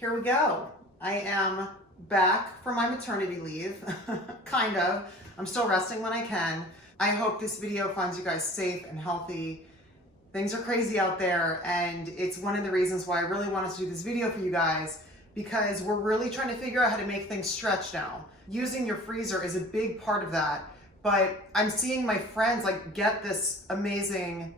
Here we go. I am back from my maternity leave, kind of. I'm still resting when I can. I hope this video finds you guys safe and healthy. Things are crazy out there, and it's one of the reasons why I really wanted to do this video for you guys, because we're really trying to figure out how to make things stretch now. Using your freezer is a big part of that, but I'm seeing my friends like get this amazing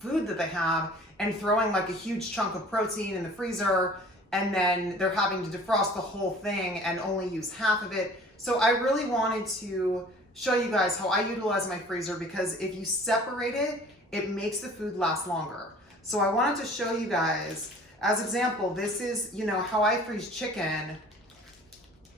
food that they have and throwing like a huge chunk of protein in the freezer, and then they're having to defrost the whole thing and only use half of it. So I really wanted to show you guys how I utilize my freezer, because if you separate it, it makes the food last longer. So I wanted to show you guys, as example, this is, how I freeze chicken.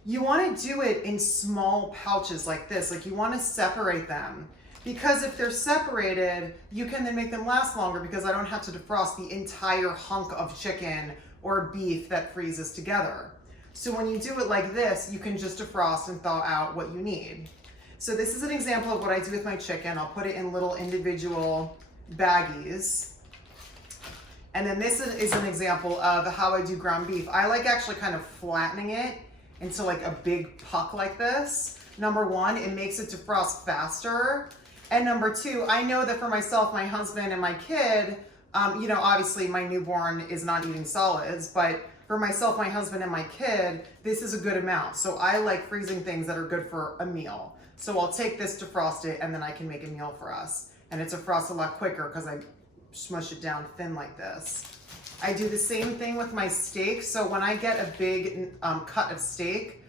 You want to do it in small pouches like this. Like, you want to separate them, because if they're separated, you can then make them last longer, because I don't have to defrost the entire hunk of chicken or beef that freezes together. So when you do it like this, you can just defrost and thaw out what you need. So this is an example of what I do with my chicken. I'll put it in little individual baggies. And then this is an example of how I do ground beef. I like actually kind of flattening it into like a big puck like this. Number one, it makes it defrost faster. And number two, I know that for myself, my husband, and my kid, obviously my newborn is not eating solids, but for myself, my husband, and my kid, this is a good amount. So I like freezing things that are good for a meal. So I'll take this, defrost it, and then I can make a meal for us. And it's defrosts a lot quicker because I smush it down thin like this. I do the same thing with my steak. So when I get a big cut of steak,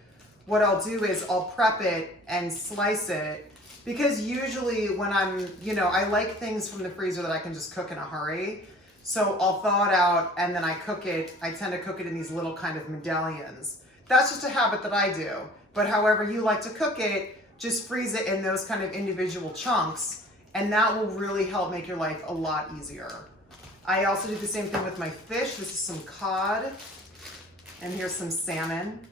what I'll do is I'll prep it and slice it, because usually when I like things from the freezer that I can just cook in a hurry. So I'll thaw it out and then I cook it. I tend to cook it in these little kind of medallions. That's just a habit that I do. But however you like to cook it, just freeze it in those kind of individual chunks, and that will really help make your life a lot easier. I also do the same thing with my fish. This is some cod, and here's some salmon.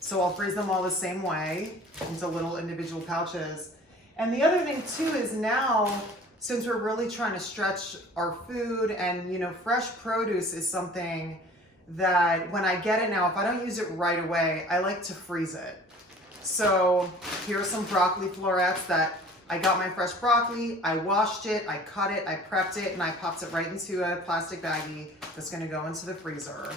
So I'll freeze them all the same way into little individual pouches. And the other thing too is now, since we're really trying to stretch our food, and fresh produce is something that when I get it now, if I don't use it right away, I like to freeze it. So here's some broccoli florets that I got my fresh broccoli, I washed it, I cut it, I prepped it, and I popped it right into a plastic baggie that's gonna go into the freezer.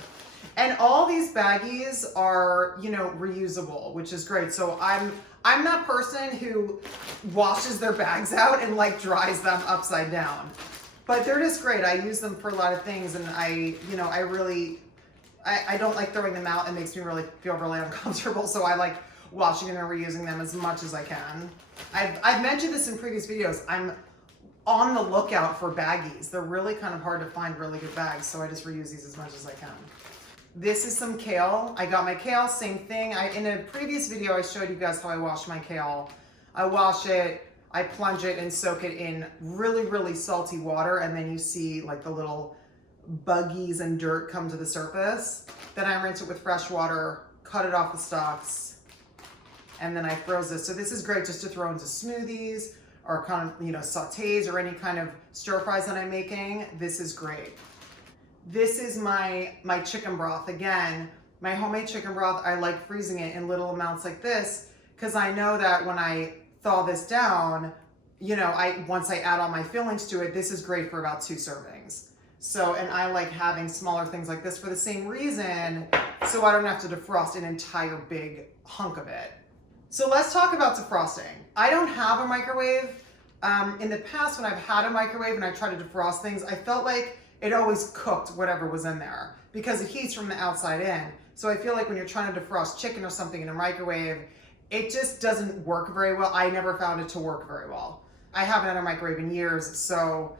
And all these baggies are, reusable, which is great. So I'm that person who washes their bags out and like dries them upside down. But they're just great. I use them for a lot of things, and I don't like throwing them out. It makes me feel really uncomfortable. So I like washing them and reusing them as much as I can. I've mentioned this in previous videos. I'm on the lookout for baggies. They're really kind of hard to find really good bags, so I just reuse these as much as I can. This is some kale. I got my kale, same thing. In a previous video, I showed you guys how I wash my kale. I wash it, I plunge it and soak it in really, really salty water, and then you see like the little buggies and dirt come to the surface. Then I rinse it with fresh water, cut it off the stalks, and then I froze this. So this is great just to throw into smoothies or kind of, sautés or any kind of stir fries that I'm making. This is great. This is my chicken broth. Again, my homemade chicken broth, I like freezing it in little amounts like this, because I know that when I thaw this down, once I add all my fillings to it, this is great for about 2 servings. So, and I like having smaller things like this for the same reason, so I don't have to defrost an entire big hunk of it. So let's talk about defrosting. I don't have a microwave. In the past, when I've had a microwave and I try to defrost things, I felt like it always cooked whatever was in there, because it heats from the outside in. So I feel like when you're trying to defrost chicken or something in a microwave, it just doesn't work very well. I never found it to work very well. I haven't had a microwave in years, so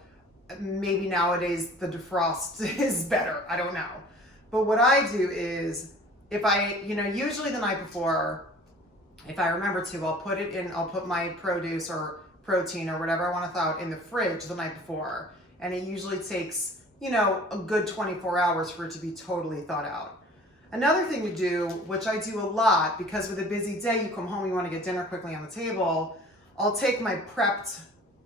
maybe nowadays the defrost is better. I don't know. But what I do is, if I, usually the night before, if I remember to, I'll put my produce or protein or whatever I want to thaw out in the fridge the night before. And it usually takes, a good 24 hours for it to be totally thawed out. Another thing to do, which I do a lot, because with a busy day, you come home, you want to get dinner quickly on the table, I'll take my prepped,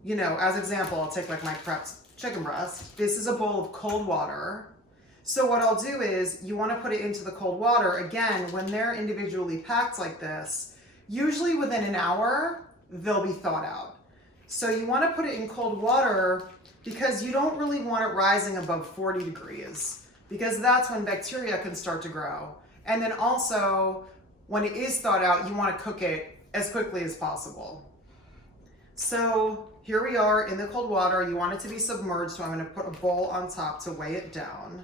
as example, I'll take like my prepped chicken breast. This is a bowl of cold water. So what I'll do is you want to put it into the cold water. Again, when they're individually packed like this, usually within an hour, they'll be thawed out. So you want to put it in cold water because you don't really want it rising above 40 degrees because that's when bacteria can start to grow. And then also, when it is thawed out, you want to cook it as quickly as possible. So here we are in the cold water. You want it to be submerged, so I'm going to put a bowl on top to weigh it down.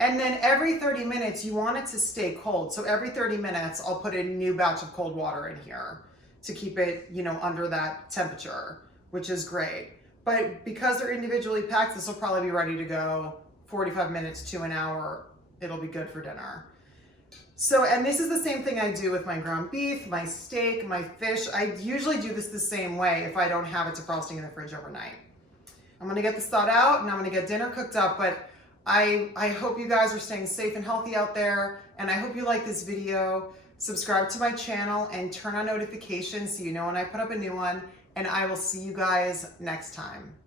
And then every 30 minutes, you want it to stay cold. So every 30 minutes, I'll put a new batch of cold water in here to keep it, under that temperature, which is great. But because they're individually packed, this will probably be ready to go 45 minutes to an hour. It'll be good for dinner. So, and this is the same thing I do with my ground beef, my steak, my fish. I usually do this the same way if I don't have it defrosting in the fridge overnight. I'm gonna get this thawed out and I'm gonna get dinner cooked up, but I hope you guys are staying safe and healthy out there, and I hope you like this video. Subscribe to my channel and turn on notifications so you know when I put up a new one, and I will see you guys next time.